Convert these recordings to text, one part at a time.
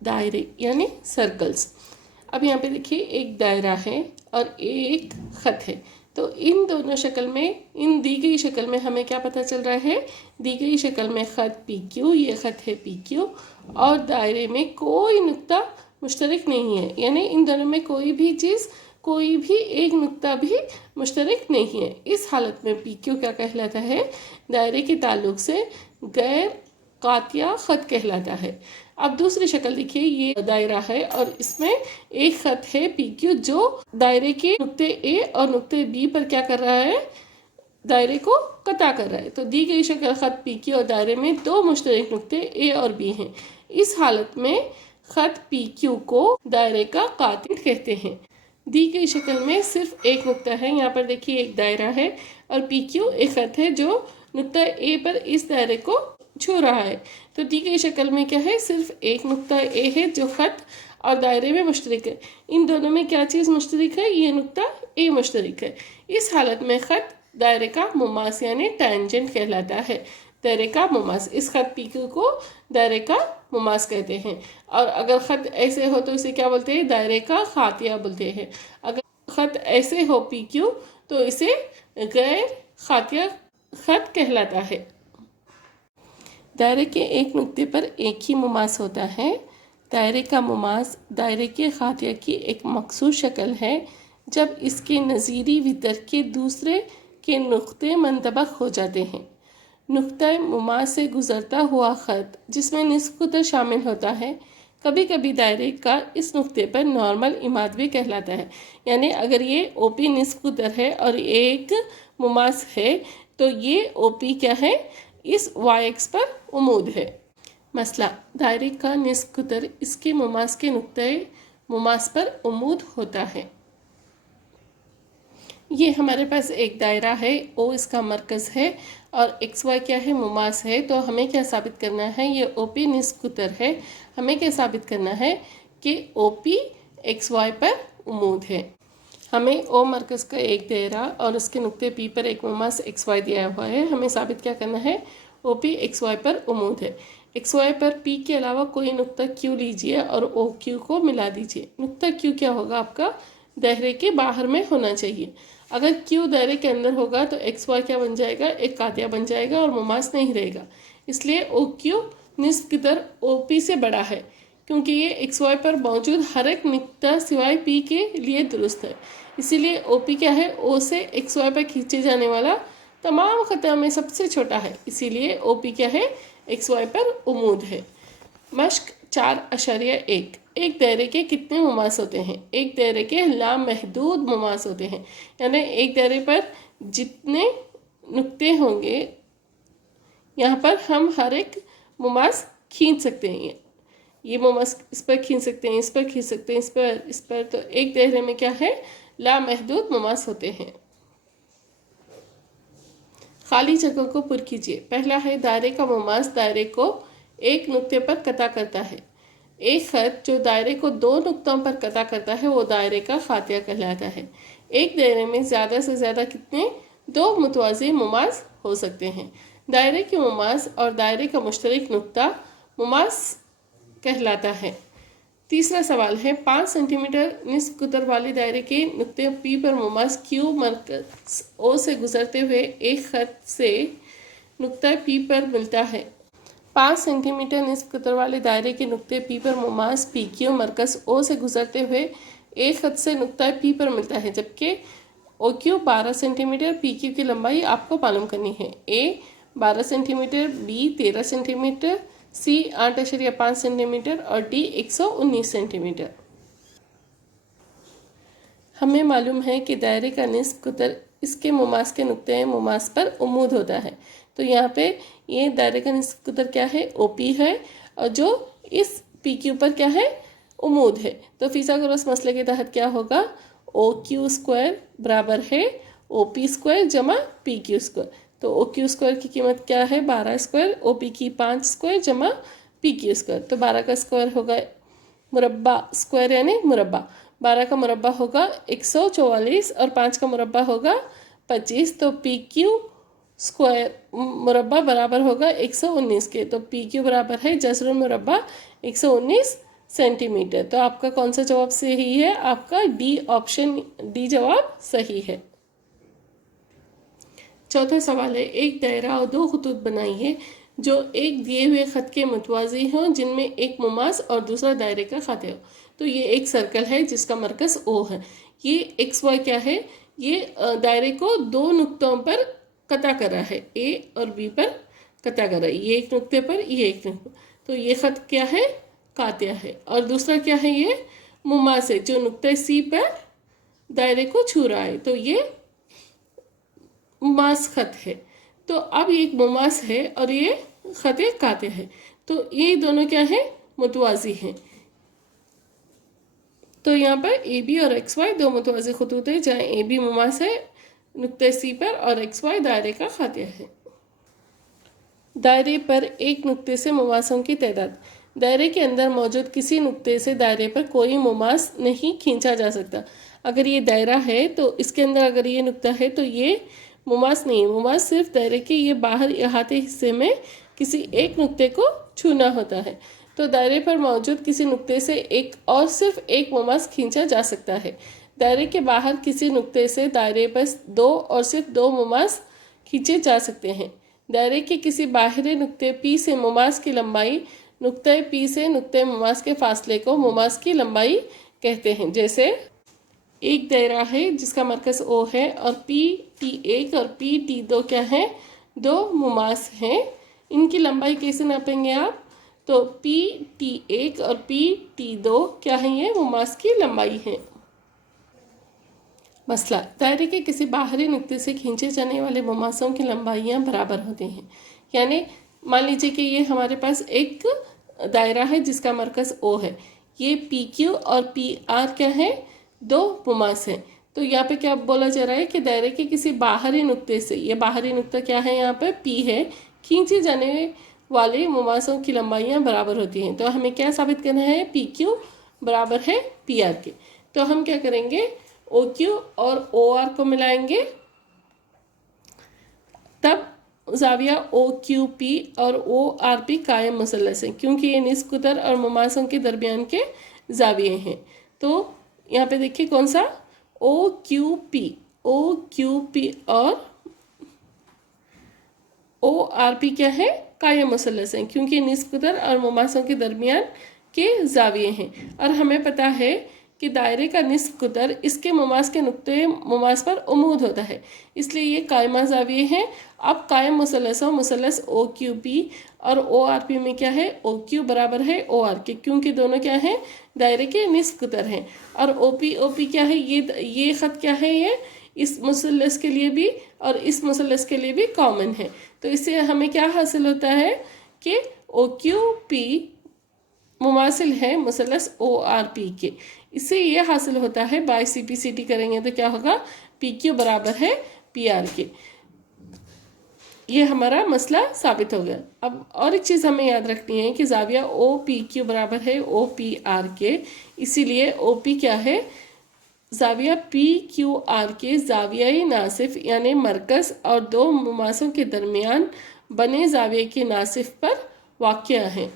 दायरे यानी सर्कल्स। अब यहाँ पे देखिए एक दायरा है और एक ख़त है, तो इन दोनों शक्ल में, इन दी गई शक्ल में हमें क्या पता चल रहा है, दी गई शक्ल में ख़त पी क्यू, ये ख़त है पी क्यू, और दायरे में कोई नुक्ता मुश्तरक नहीं है, यानी इन दोनों में कोई भी चीज़, कोई भी एक नुक्ता भी मुश्तरक नहीं है। इस हालत में पी क्यू क्या कहलाता है, दायरे के ताल्लुक से गैर कातिया ख़त कहलाता है। अब दूसरी शक्ल देखिए, ये दायरा है और इसमें एक ख़त है पी क्यू जो दायरे के नुक्ते ए और नुक्ते बी पर क्या कर रहा है, दायरे को कता कर रहा है। तो दी गई शक्ल ख़त पी क्यू और दायरे में दो मुश्तरक नुक्ते ए और बी हैं। इस हालत में ख़त पी क्यू को दायरे का कातिल कहते हैं। दी गई शक्ल में सिर्फ एक नुक्ता है, यहाँ पर देखिए एक दायरा है और पी क्यू एक ख़त है जो नुक्ता ए पर इस दायरे को छू रहा है। तो दी गई शक्ल में क्या है, सिर्फ एक नुक्ता ए है जो ख़त और दायरे में मुश्तरक है। इन दोनों में क्या चीज़ मुश्तरक है, ये नुक्ता ए मुश्तरक है। इस हालत में ख़त दायरे का मुमास यानी टेंजेंट कहलाता है। दायरे का मुमास, इस ख़त पी क्यू को दायरे का मुमास कहते हैं। और अगर ख़त ऐसे हो तो इसे क्या बोलते हैं, दायरे का खातिया बोलते हैं। अगर ख़त ऐसे हो पी क्यू तो इसे गैर खातिया ख़त कहलाता है। दायरे के एक नुक्ते पर एक ही मुमास होता है। दायरे का मुमास दायरे के खातिया की एक मखसूस शक्ल है जब इसके नज़ीरी वितर के दूसरे के नुक्ते मंतबक हो जाते हैं। नुक्ता मुमास से गुज़रता हुआ ख़त जिसमें निस्फ़ कुतर शामिल होता है, कभी कभी दायरे का इस नुक्ते पर नॉर्मल इमाद भी कहलाता है। यानी अगर ये ओ पी निस्फ़ कुतर है और एक मुमास है तो ये ओ पी क्या है, इस वाई एक्स पर उमूद है। मसला, दायरे का निस्फ़ कुतर इसके मुमास के नुक्ते मुमास पर उमूद होता है। ये हमारे पास एक दायरा है, ओ इसका मरकज़ है और एक्स वाई क्या है, मुमास है। तो हमें क्या साबित करना है, ये ओ पी निस्फ़ कुतर है। हमें क्या साबित करना है कि ओ पी एक्स वाई पर उमूद है। हमें ओ मरकज़ का एक दायरा और उसके नुक्ते पी पर एक मुमास एक्स वाई दिया हुआ है। हमें साबित क्या करना है, ओ पी एक्स वाई पर उमूद है। एक्स वाई पर पी के अलावा कोई नुक्ता क्यू लीजिए और ओ क्यू को मिला दीजिए। नुक्ता क्यू क्या होगा, आपका दायरे के बाहर में होना चाहिए। अगर क्यू दायरे के अंदर होगा तो एक्स वाई क्या बन जाएगा, एक कातिया बन जाएगा और मुमास नहीं रहेगा। इसलिए ओ क्यू निस्फ़ कुतर ओ पी से बड़ा है, क्योंकि ये एक्स वाई पर मौजूद हर एक नुक्ता सिवाय पी के लिए दुरुस्त है। इसीलिए ओ पी क्या है, ओ से एक्स वाई पर खींचे जाने वाला तमाम ख़तों में सबसे छोटा है। इसीलिए ओ पी क्या है, एक्स वाई पर उमूद है। मश्क 4.1, एक दायरे के कितने मुमास होते हैं। एक दायरे के लामहदूद मुमास होते हैं, यानी एक दायरे पर जितने नुक्ते होंगे यहाँ पर हम हर एक मुमास खींच सकते हैं। ये मुमास इस पर खींच सकते हैं, इस पर खींच सकते हैं, इस पर। तो एक दायरे में क्या है, लामहदूद मुमास होते हैं। खाली जगह को पुर कीजिए। पहला है, दायरे का मुमास दायरे को एक नुक्ते पर कता करता है। एक ख़त जो दायरे को दो नुक्तों पर कता करता है वो दायरे का खातिया कहलाता है। एक दायरे में ज़्यादा से ज़्यादा कितने, दो मुतवाज़ी मुमास हो सकते हैं। दायरे के मुमास और दायरे का मुश्तरक नुक्ता मुमास कहलाता है। तीसरा सवाल है, 5 सेंटीमीटर निस्फ़ कुतर वाले दायरे के नुक्ते पी पर मुमास क्यू मरकज़ ओ से गुजरते हुए एक ख़त से नुक्ता पी पर मिलता है। 5 सेंटीमीटर निस्फ़ कुतर वाले दायरे के नुक्ते पी पर मुमास पी क्यू मरकज़ ओ से गुजरते हुए एक ख़त से नुक्ता पी पर मिलता है, जबकि O Q 12 centimetre, P Q की लंबाई आपको मालूम करनी है। A 12 centimetre, B 13 centimetre, C 8.5 centimetre और डी 119 सेंटीमीटर। हमें मालूम है कि दायरे का निस्फ़ कुतर इसके मुमास के नुक्ते मुमास पर उमूद होता है। तो यहाँ पे ये दायरे का निस्फ़ कुतर क्या है, ओ पी है, और जो इस पी क्यू पर क्या है, उमूद है। तो फिसागोरस मसले के तहत क्या होगा, ओ क्यू स्क्वायर बराबर है ओ पी स्क्वायर जमा पी क्यू स्क्वायर। तो ओ क्यू स्क्वायर की कीमत क्या है, 12 स्क्वायर, ओ पी की 5 स्क्वायर जमा पी क्यू स्क्वायर। तो 12 का स्क्वायर होगा मुरब्बा, स्क्वायर यानी मुरब्बा। 12 का मुरब्बा होगा 144 और 5 का मुरब्बा होगा 25। तो पी क्यू स्क्वायर मुरब्बा बराबर होगा 119 के। तो पी क्यू बराबर है जज़रुल मुरब्बा 119 सेंटीमीटर। तो आपका कौन सा जवाब सही है? आपका डी ऑप्शन डी जवाब सही है। चौथा सवाल है, एक दायरा और दो खतूत बनाइए जो एक दिए हुए खत के मुतवाज़ी हों, जिनमें एक मुमास और दूसरा दायरे का खाते हो। तो ये एक सर्कल है जिसका मरकज़ ओ है। ये एक्स वाई क्या है? ये दायरे को दो नुक्तों पर कता करा है, ए और बी पर कता करा है, ये एक नुक्ते पर, ये एक नुक्ते। तो ये खत क्या है? कातिया है। और दूसरा क्या है? ये मुमास है जो नुक्ते सी पर दायरे को छू रहा है, तो ये मुमास खत है। तो अब ये एक मुमास है और ये खत काते है, तो ये दोनों क्या है? मुतवाज़ी हैं। तो यहाँ पर ए बी और एक्स वाई दो मुतवाज़ी खतूत है, जहाँ ए बी मुमास है नुक्ते सी पर और एक्स वाई दायरे का खातिया है। दायरे पर एक नुक्ते से मुमासों की तादाद। दायरे के अंदर मौजूद किसी नुक्ते से दायरे पर कोई मुमास नहीं खींचा जा सकता। अगर ये दायरा है तो इसके अंदर अगर ये नुक्ता है तो ये मुमास नहीं है। मुमास सिर्फ दायरे के ये बाहर अहाते हिस्से में किसी एक नुक्ते को छूना होता है। तो दायरे पर मौजूद किसी नुक्ते से एक और सिर्फ एक मुमास खींचा जा सकता है। दायरे के बाहर किसी नुक्ते से दायरे पर दो और सिर्फ दो मुमास खींचे जा सकते हैं। दायरे के किसी बाहरी नुक्ते पी से मुमास की लंबाई नुक्ते पी से नुक्ते मुमास के फासले को मुमास की लंबाई कहते हैं। जैसे एक दायरा है जिसका मरकज़ ओ है और पी टी एक और पी टी दो क्या है? दो मुमास हैं। इनकी लंबाई कैसे नापेंगे आप? तो पी टी एक और पी टी दो क्या है? ये मुमास की लंबाई है। मसला, दायरे के किसी बाहरी नुक्ते से खींचे जाने वाले मुमासों की लंबाइयाँ बराबर होती हैं। यानी मान लीजिए कि ये हमारे पास एक दायरा है जिसका मरकज़ ओ है। ये पी क्यू और पी आर क्या है? दो मुमास हैं। तो यहाँ पे क्या बोला जा रहा है कि दायरे के किसी बाहरी नुक्ते से, ये बाहरी नुक्ता क्या है? यहाँ पे पी है, खींचे जाने वाले मुमासों की लंबाइयाँ बराबर होती हैं। तो हमें क्या साबित करना है? पी क्यू बराबर है पी आर के। तो हम क्या करेंगे? ओ क्यू और ओ आर को मिलाएंगे, तब जाविया ओ क्यू पी और ओ आर पी कायम मुसल्लस है, क्योंकि ये निस्फ कुतर और मुमासों के दरमियान के जाविये हैं। तो यहाँ पे देखिए कौन सा? ओ क्यू पी और ओ आर पी क्या है? कायम मुसल्लस है, क्योंकि निस्फ कुतर और मुमासों के दरमियान के जाविये हैं। और हमें पता है कि दायरे का निस्फ कुतर इसके मुमास के नुक्ते मुमास पर उमूद होता है, इसलिए ये कायमा जाविये हैं। अब कायम मुसल्लस हो, मुसल्लस ओ क्यू पी और ओ आर पी में क्या है? ओ क्यू बराबर है ओ आर के, क्योंकि दोनों क्या हैं? दायरे के निस्फ कुतर हैं। और ओ पी क्या है? ये ख़त क्या है? ये इस मुसल्लस के लिए भी और इस मुसल्लस के लिए भी कॉमन है। तो इससे हमें क्या हासिल होता है कि ओ क्यू पी मुमासिल है मुसल्लस ओ आर पी के। इससे ये हासिल होता है, by C P C T करेंगे तो क्या होगा? पी क्यू बराबर है पी आर के। ये हमारा मसला साबित हो गया। अब और एक चीज़ हमें याद रखनी है कि जाविया ओ पी क्यू बराबर है ओ पी आर के, इसीलिए ओ पी क्या है? जाविया पी क्यू आर के जावियाई नासिफ यानी मरकज़ और दो मुमासों के दरमियान बने जाविये के नासिफ पर वाक़या है।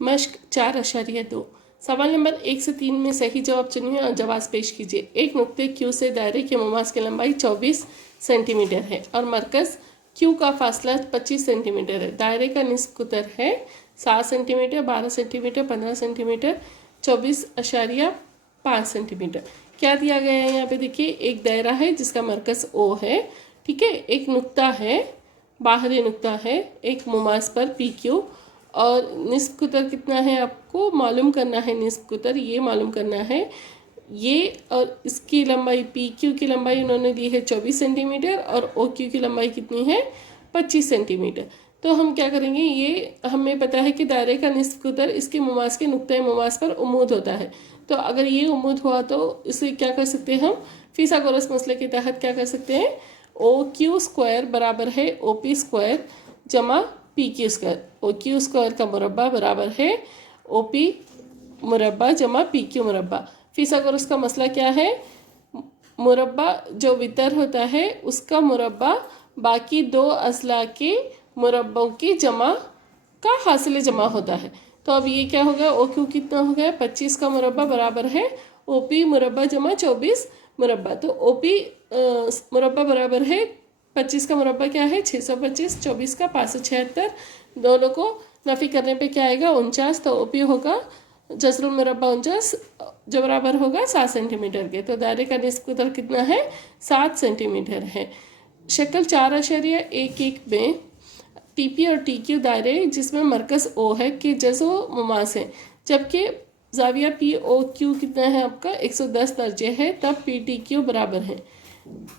मश्क 4.2। सवाल नंबर 1 से 3 में सही जवाब चुनिए और जवाब पेश कीजिए। एक नुक्ते क्यू से दायरे के मुमास की लंबाई 24 सेंटीमीटर है और मरकज़ क्यू का फासला 25 सेंटीमीटर है। दायरे का निस्फ कुतर है 7 सेंटीमीटर, 12 सेंटीमीटर, 15 सेंटीमीटर, 24.5 सेंटीमीटर। क्या दिया गया है यहाँ पे? देखिए एक दायरा है जिसका मरकज़ ओ है, ठीक है, एक नुक्ता है, बाहरी नुक्ता है, एक मुमास पर पी क्यू, और निस्फ कुतर कितना है आपको मालूम करना है। निस्फ कुतर ये मालूम करना है, ये और इसकी लंबाई पी क्यू की लंबाई उन्होंने दी है 24 सेंटीमीटर और ओ क्यू की लंबाई कितनी है? 25 सेंटीमीटर। तो हम क्या करेंगे? ये हमें पता है कि दायरे का निस्फ कुतर इसके मुमास के नुक्ते मुमास पर उमूद होता है। तो अगर ये उमूद हुआ तो इसे क्या कर सकते हैं हम? फिसागोरस मसले के तहत क्या कर सकते हैं? ओ क्यू स्क्वायर बराबर है ओ पी स्क्वायर जमा P Q square. O Q square का मुरब्बा बराबर है ओ पी मुरब्बा जमा पी क्यू मुरब्बा। फिसागोरस का मसला क्या है? मुरब्बा जो वितर होता है उसका मुरब्बा बाकी दो अज़ला के मुरब्बों की जमा का हासिल जमा होता है। तो अब ये क्या होगा, ओ क्यू कितना हो गया, 25 का मुरब्बा बराबर है ओ पी मुरब्बा जमा 24 मुरब्बा। तो ओ पी मुरब्बा बराबर है 25 का मुरब्बा क्या है 625, 24 का 576, दोनों को नफ़ी करने पे क्या आएगा 49। तो ओ पी होगा जसरुल मुरब्बा 49 जो बराबर होगा 7 सेंटीमीटर के। तो दायरे का निस्फ कुतर कितना है 7 सेंटीमीटर है। शक्ल 4.11 में टी पी और टी क्यू दायरे जिसमें मरकज़ ओ है कि जज़ो मुमास है, जबकि ज़ाविया पी ओ क्यू कितना है आपका 110 दर्जे है, तब पी टी क्यू बराबर है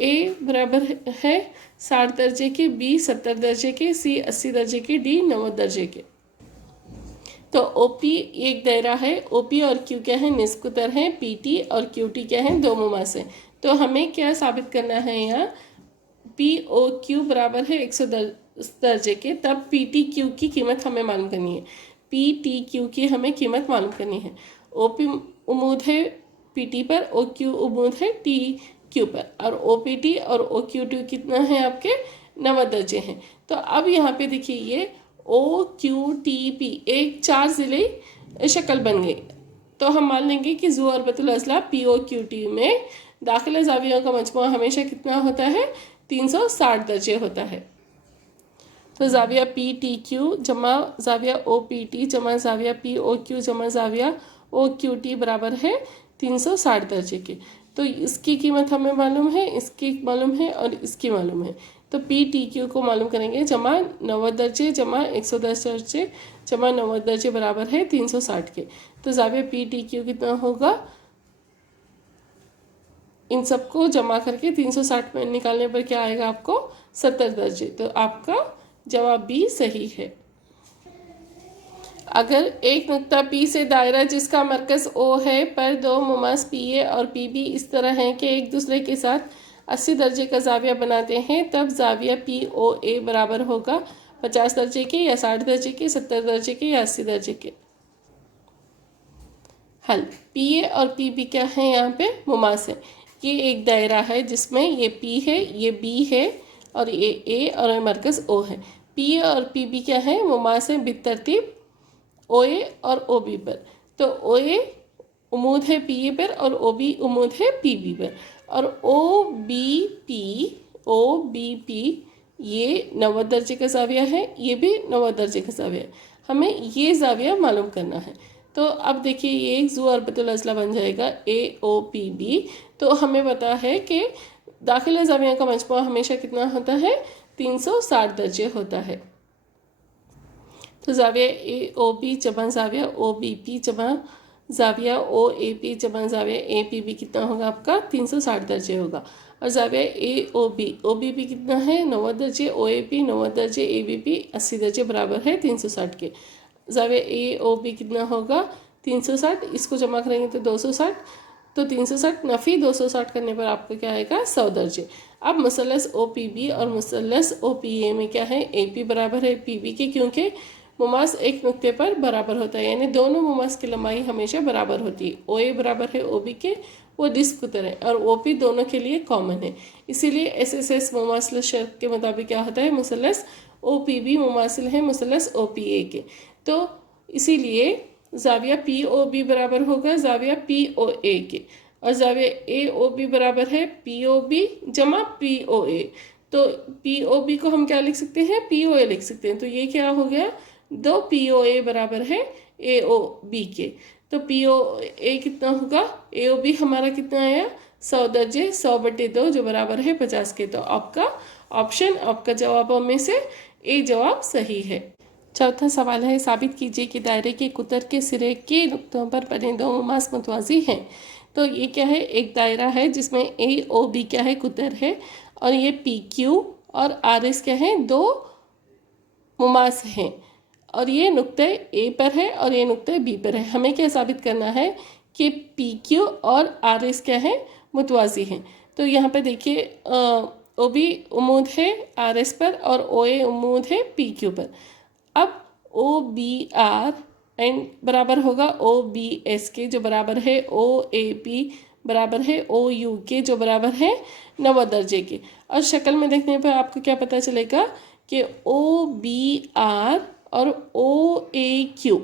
ए बराबर है 60 दर्जे के, बी 70 दर्जे के, सी 80 दर्जे के, डी 90 दर्जे के। तो ओ पी एक दायरा है, ओ पी और क्यू क्या है निस्फ कुतर है, पी टी और क्यू टी क्या है दो मुमास है। तो हमें क्या साबित करना है यहाँ, पी ओ क्यू बराबर है 110 दर्जे के, तब पी टी क्यू की कीमत हमें मालूम करनी है, पी टी क्यू की हमें कीमत मालूम करनी है। ओ पी उम्मीद है पी टी पर, ओ क्यू उम्मीद है टी क्यू पर, और ओ पी टी और ओ क्यू टी कितना है आपके 90 दर्जे हैं। तो अब यहाँ पे देखिए ये ओ क्यू टी पी एक 4 ज़िले शक्ल बन गई। तो हम मान लेंगे कि ज़ू अरबतुल अज़ला पी ओ क्यू टी में दाखिला ज़ावियों का मजमूआ हमेशा कितना होता है 360 दर्जे होता है। तो ज़ाविया पी टी क्यू जमा ज़ाविया ओ पी टी जमा ज़ाविया पी ओ क्यू जमा ज़ाविया ओ क्यू टी बराबर है 360 दर्जे के। तो इसकी कीमत हमें मालूम है, इसकी मालूम है और इसकी मालूम है। तो पी टी क्यू को मालूम करेंगे, जमा 90 दर्जे जमा 110 दर्जे जमा 90 दर्जे बराबर है 360 के। तो ज़ाविया पी टी क्यू कितना होगा, इन सबको जमा करके 360 में निकालने पर क्या आएगा आपको 70 दर्जे। तो आपका जवाब बी सही है। अगर एक नुक्ता पी से दायरा जिसका मरकज़ ओ है पर दो मुमास पी ए और पी बी इस तरह हैं कि एक दूसरे के साथ 80 दर्जे का ज़ाविया बनाते हैं, तब ज़ाविया पी ओ ए बराबर होगा 50 दर्जे के या 60 दर्जे के, 70 दर्जे के या 80 दर्जे के। हल, पी ए और पी बी क्या है यहाँ पे मुमास है। ये एक दायरा है जिसमें ये पी है, ये बी है और ये ए और ये मरकज़ ओ है। पी ए और पी बी क्या है मुमास है बितरतीब ओ ए और ओ बी पर। तो ओ ए उम्मीद है पी ए पर और ओ बी उम्मीद है पी बी पर, और ओ बी पी ये 90 दर्जे का ज़ाविया है, ये भी 90 दर्जे का ज़ाविया है। हमें ये ज़ाविया मालूम करना है। तो अब देखिए ये एक ज़ू अरबतुल अज़ला बन जाएगा ए ओ पी बी। तो हमें पता है कि दाखिला ज़ाविया का मजमूआ हमेशा कितना होता है 360 दर्जे होता है। तो ज़ाविया ए ओ बी जमा ज़ाविया ओ बी पी जमा ज़ाविया ओ ए पी जमा ज़ाविया ए पी बी कितना होगा आपका 360 दर्जे होगा। और ज़ाविया ए ओ बी भी कितना है 90 दर्जे, ओ ए पी 90 दर्जे, ए बी पी 80 दर्जे बराबर है 360 के। ज़ाविया ए ओ बी कितना होगा 360, इसको जमा करेंगे तो 260, तो 360 नफ़ी 260 करने पर आपको क्या आएगा 100 दर्जे। अब मुसल्लस ओ पी बी और मुसल्लस ओ पी ए में क्या है ए पी बराबर है पी बी के, क्योंकि मुमास एक नुक्ते पर बराबर होता है, यानी दोनों मुमास की लंबाई हमेशा बराबर होती है। ओ ए बराबर है ओ बी के, वो डिस्क कुतर है, और ओ पी दोनों के लिए कॉमन है। इसीलिए एस एस एस मुमासिल शर्त के मुताबिक क्या होता है मुसल्लस ओ पी बी मुमासिल है मुसल्लस ओ पी ए के। तो इसीलिए ज़ाविया पी ओ बी बराबर होगा ज़ाविया पी ओ ए के, और ज़ाविया ए ओ बी बराबर है पी ओ बी जमा पी ओ ए। तो पी ओ बी को हम क्या लिख सकते हैं पी ओ ए लिख सकते हैं। तो ये क्या हो गया 2 पी ओ ए बराबर है ए ओ बी के। तो पी ओ ए कितना होगा ए ओ बी हमारा कितना आया 100 दर्जे 100/2 जो बराबर है 50 के। तो आपका ऑप्शन आपका जवाबों में से ए जवाब सही है। चौथा सवाल है साबित कीजिए कि दायरे के कुतर के सिरे के नुक्तों पर बने दो मुमास मुतवाज़ी हैं। तो ये क्या है एक दायरा है जिसमें ए ओ बी क्या है कुतर है, और ये पी क्यू और आर एस क्या है दो मुमास हैं, और ये नुक्ते ए पर है और ये नुक्ते बी पर है। हमें क्या साबित करना है कि पी क्यू और आर एस क्या है मुतवाज़ी हैं। तो यहाँ पे देखिए ओ बी उम्मीद है आर एस पर और ओ ए उम्मीद है पी क्यू पर। अब ओ बी आर एंड बराबर होगा ओ बी एस के जो बराबर है ओ ए पी बराबर है ओ यू के जो बराबर है 90 दर्जे के। और शक्ल में देखने पर आपको क्या पता चलेगा कि ओ बी आर और ओ ए क्यू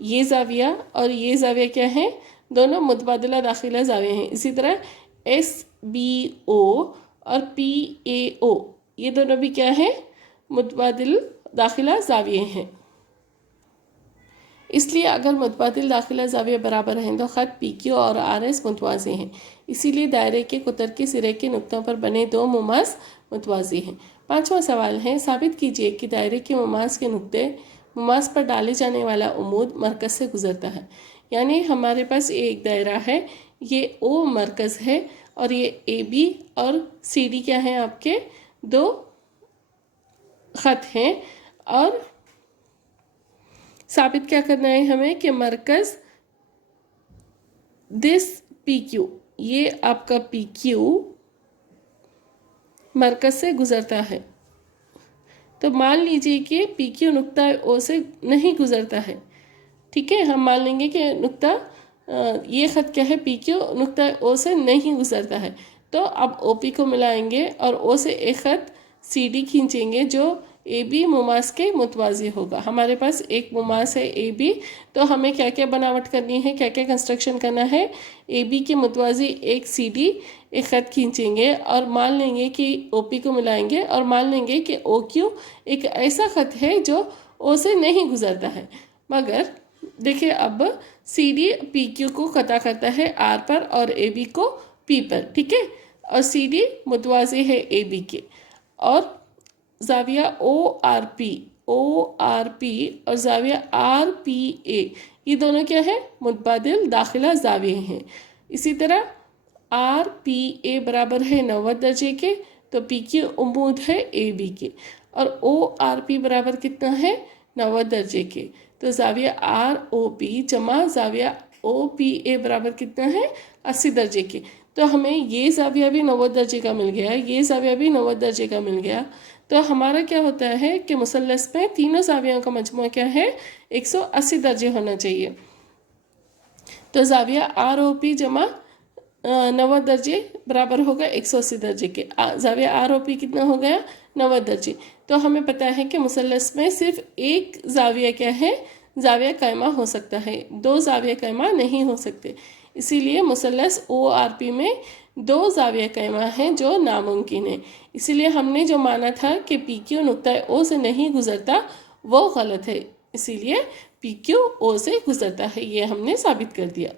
یہ زاویہ اور یہ زاویہ کیا ہیں؟ دونوں متبادلہ داخلہ زاویے ہیں. اسی طرح SBO اور PAO یہ دونوں بھی کیا ہیں؟ متبادل داخلہ زاویے ہیں. اس لیے اگر متبادل داخلہ زاویہ برابر ہیں تو خط PQ اور RS متوازی ہیں. اسی لیے دائرے کے قطر کے سرے کے نقطوں پر بنے دو مماس متوازی ہیں. 5واں سوال ہے، ثابت کیجیے کہ دائرے کے مماس کے نقطے مماس پر ڈالے جانے والا عمود مرکز سے گزرتا ہے. یعنی ہمارے پاس ایک دائرہ ہے، یہ O مرکز ہے اور یہ AB اور CD کیا ہیں؟ آپ کے دو خط ہیں. اور ثابت کیا کرنا ہے ہمیں کہ مرکز دس PQ، یہ آپ کا PQ مرکز سے گزرتا ہے. تو مان لیجئے کہ PQ نقطہ O سے نہیں گزرتا ہے. ٹھیک ہے، ہم مان لیں گے کہ نقطہ یہ خط کیا ہے؟ PQ نقطہ O سے نہیں گزرتا ہے. تو اب OP کو ملائیں گے اور O سے ایک خط CD کھینچیں گے جو AB مماس کے متوازی ہوگا. ہمارے پاس ایک مماس ہے AB، تو ہمیں کیا کیا بناوٹ کرنی ہے، کیا کیا کنسٹرکشن کرنا ہے؟ AB کے متوازی ایک CD ایک خط کھینچیں گے اور مان لیں گے کہ OP کو ملائیں گے اور مان لیں گے کہ OQ ایک ایسا خط ہے جو O سے نہیں گزرتا ہے. مگر دیکھیں اب CD PQ کو قطع کرتا ہے R پر اور AB کو P پر. ٹھیک ہے، اور CD متوازی ہے AB کے. اور زاویہ ORP اور زاویہ RPA یہ دونوں کیا ہے؟ متبادل داخلہ زاویے ہیں. اسی طرح RPA برابر ہے 90 درجے کے، تو PQ عمود ہے AB کے، اور ORP برابر کتنا ہے؟ 90 درجے کے. تو زاویہ ROP جمع زاویہ OPA برابر کتنا ہے؟ 80 درجے کے. تو ہمیں یہ زاویہ بھی 90 درجے کا مل گیا، یہ زاویہ بھی 90 درجے کا مل گیا. تو ہمارا کیا ہوتا ہے کہ مثلث میں تینوں زاویوں کا مجموعہ کیا ہے؟ 180 درجے ہونا چاہیے. تو زاویہ ROP جمع 90 درجے برابر ہوگا 180 درجے کے. زاویہ ROP کتنا ہو گیا؟ 90 درجے. تو ہمیں پتا ہے کہ مثلث میں صرف ایک زاویہ کیا ہے؟ زاویہ قائمہ ہو سکتا ہے، دو زاویہ قائمہ نہیں ہو سکتے. اسی لیے مثلث ORP میں دو زاویہ قائمہ ہیں جو ناممکن ہیں. اسی لیے ہم نے جو مانا تھا کہ PQ نقطہ O سے نہیں گزرتا وہ غلط ہے. اسی لیے PQ O سے گزرتا ہے، یہ ہم نے ثابت کر دیا.